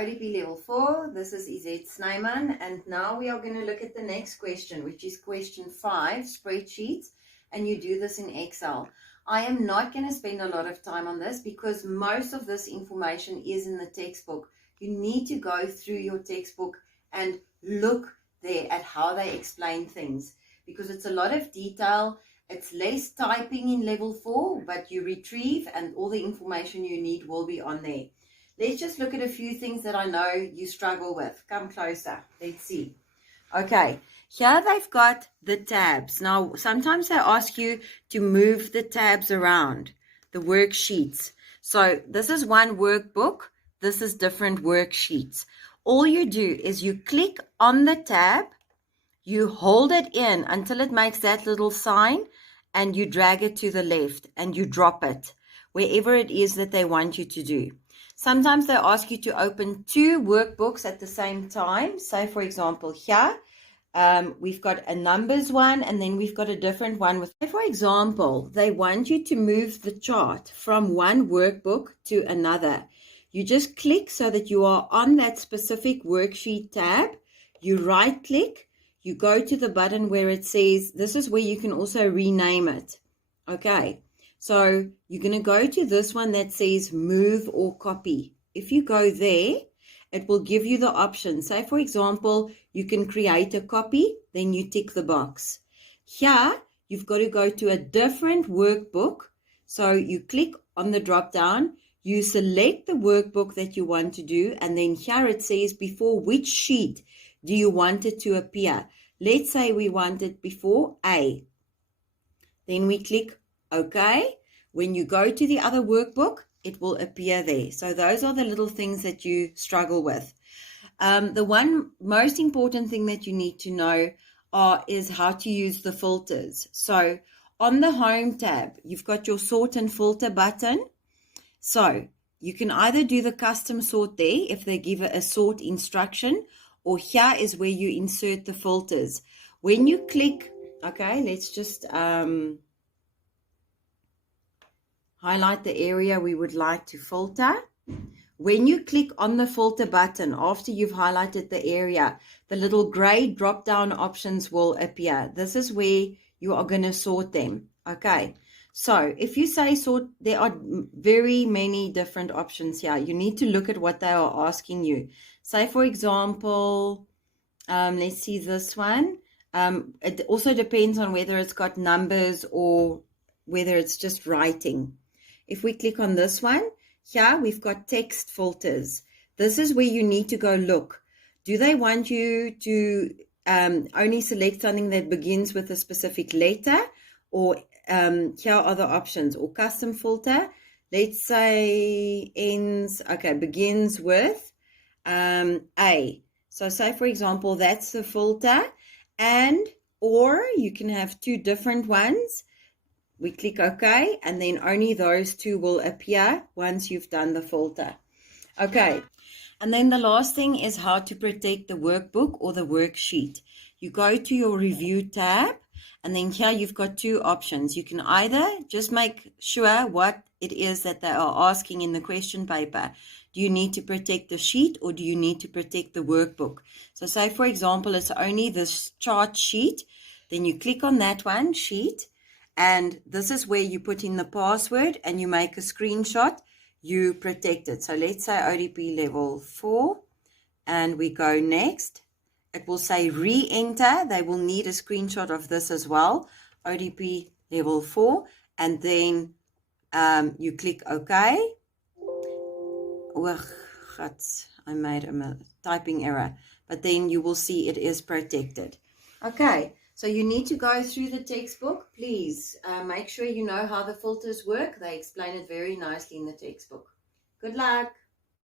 ODP level 4. This is Izet Snyman, and now we are going to look at the next question, which is question 5, spreadsheets, and you do this in Excel. I am not going to spend a lot of time on this because most of this information is in the textbook. You need to go through your textbook and look there at how they explain things, because it's a lot of detail. It's less typing in level 4, but you retrieve and all the information you need will be on there. Let's just look at a few things that I know you struggle with. Come closer. Let's see. Okay, here they've got the tabs. Now, sometimes they ask you to move the tabs around, the worksheets. So this is one workbook. This is different worksheets. All you do is you click on the tab, you hold it in until it makes that little sign, and you drag it to the left and you drop it wherever it is that they want you to do. Sometimes they ask you to open 2 workbooks at the same time. Say, for example, here we've got a numbers one, and then we've got a different one with, for example, they want you to move the chart from one workbook to another. You just click so that you are on that specific worksheet tab. You right click, you go to the button where it says, this is where you can also rename it. Okay. So you're going to go to this one that says move or copy. If you go there, it will give you the option. Say, for example, you can create a copy, then you tick the box. Here, you've got to go to a different workbook. So you click on the drop down, you select the workbook that you want to do, and then here it says before which sheet do you want it to appear. Let's say we want it before A. Then we click OK. When you go to the other workbook, it will appear there. So those are the little things that you struggle with. The one most important thing that you need to know is how to use the filters. So on the Home tab, you've got your Sort and Filter button. So you can either do the custom sort there if they give a sort instruction, or here is where you insert the filters. When you click, okay, let's just highlight the area we would like to filter. When you click on the filter button, after you've highlighted the area, the little gray drop-down options will appear. This is where you are going to sort them. Okay, so if you say sort, there are very many different options here. You need to look at what they are asking you. Say, for example, let's see this one. It also depends on whether it's got numbers or whether it's just writing. If we click on this one, here we've got text filters. This is where you need to go look. Do they want you to only select something that begins with a specific letter? Or here are the options. Or custom filter, let's say ends, okay, begins with A. So say, for example, that's the filter. Or you can have 2 different ones. We click OK, and then only those 2 will appear once you've done the filter. Okay, and then the last thing is how to protect the workbook or the worksheet. You go to your Review tab, and then here you've got 2 options. You can either just make sure what it is that they are asking in the question paper. Do you need to protect the sheet, or do you need to protect the workbook? So say, for example, it's only this chart sheet. Then you click on that one, sheet. And this is where you put in the password and you make a screenshot, you protect it. So let's say ODP level 4, and we go next. It will say re-enter. They will need a screenshot of this as well, ODP level 4, and then you click OK. Oh, I made a typing error, but then you will see it is protected. Okay. So you need to go through the textbook. Please make sure you know how the filters work. They explain it very nicely in the textbook. Good luck.